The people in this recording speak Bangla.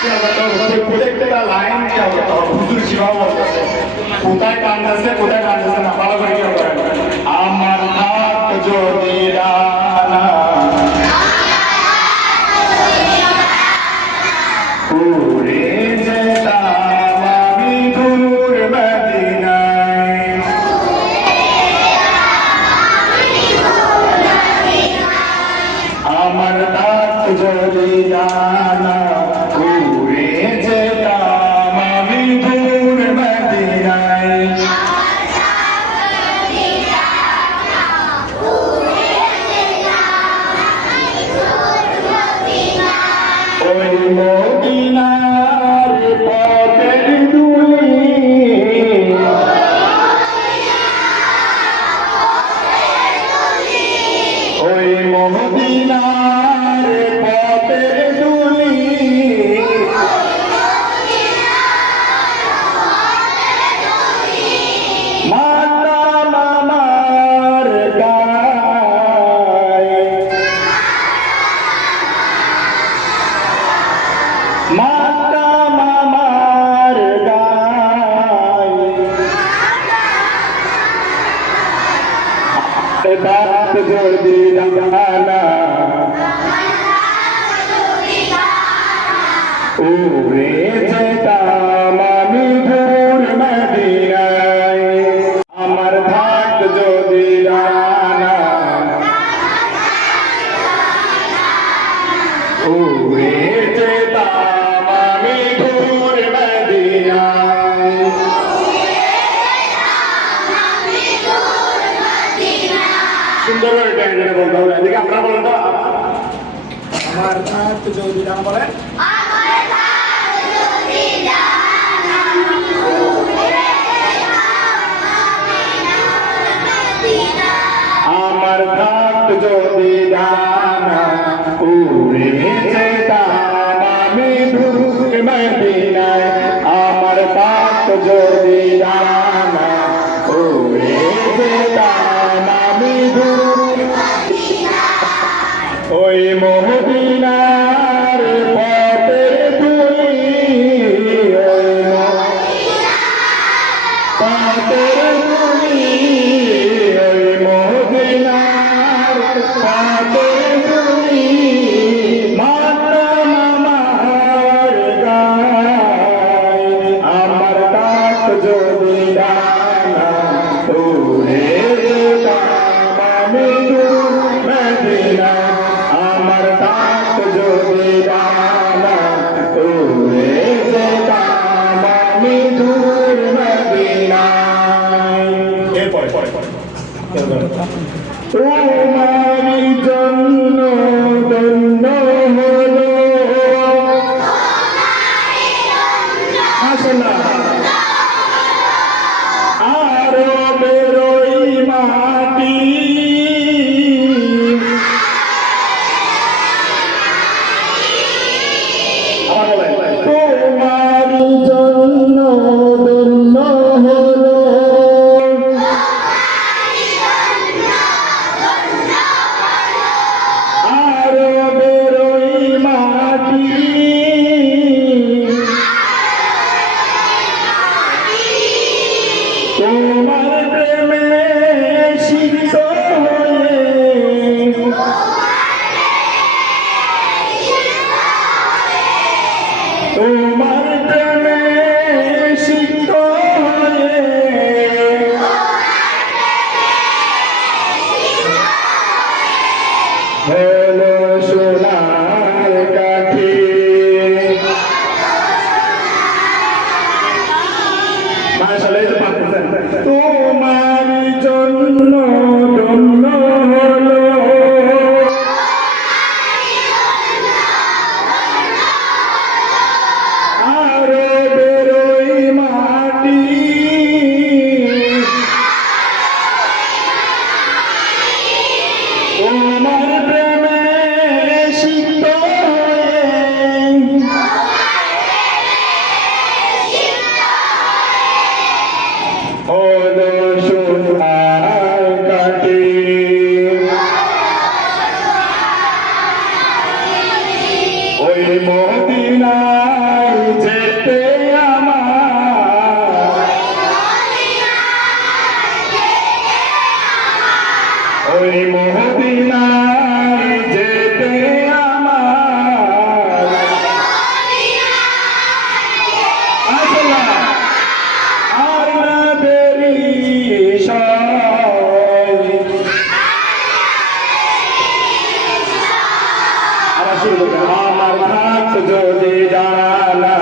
প্রত্যেকটা লাইন হুজুর শিবাও বলতেছে কোথায় টানতেছে না ভালো করে কেউ করেন আমার হাত যদি ডানা উড়ে যেতাম আমি দূর মদিনায় আমার হাত যদি ডানা উড়ে যেতাম আমি দূর মদিনায় ওই মদিনার পথের ধুলি ওই মদিনার পথের ধুলি মাতাম আমার গায়ে মাতাম আমার গায়ে বাপ যদি ডানা উড়ে যেতাম আমি দূর মদিনায় আমার ভাগ যদি ডানা উড়ে যেতাম আমি দূর মদিনায় সুন্দর করে ট্যাঙ্গিনে বলতে হবে এদিকে আপনারা বলেন তো আমার ভাগ যদি ডানা বলেন আমার ভাগ যদি ডানা উড়ে যেতাম আমি দূর মদিনায় আমার ভাগ যদি ডানা উড়ে যেতাম আমি দূর ওই মদিনার পথের ধুলি ওই পথের ধুলি ওই মদিনার পথের ধুলি মাতাম আমার গায়ে আমার ডাক যদি ডানা উড়ে যেতাম আমি দূর মদিনায় আমার ডাক যদি ডানা উড়ে যেতাম আমি দূর মদিনায় এরপরে তোমারই জন্য ধন্য হলো আসলা আরো বেরোই মাটি তোমারই জন্য ধন্য হলো আরো বেরোই মাটি তোমার প্রেমে সিক্ত হয়ে তোমার প্রেমে সিক্ত হয়ে হলো সোনার কাঠি মাশাআল্লাহ এই যে পাচ্ছেন তোমার জন্য ধন্য হলো আরো বেরোই মাটি তোমার প্রেমে সিক্ত হলো সোনার কাঠি ওই মদিনা আমার হাত যদি ডানা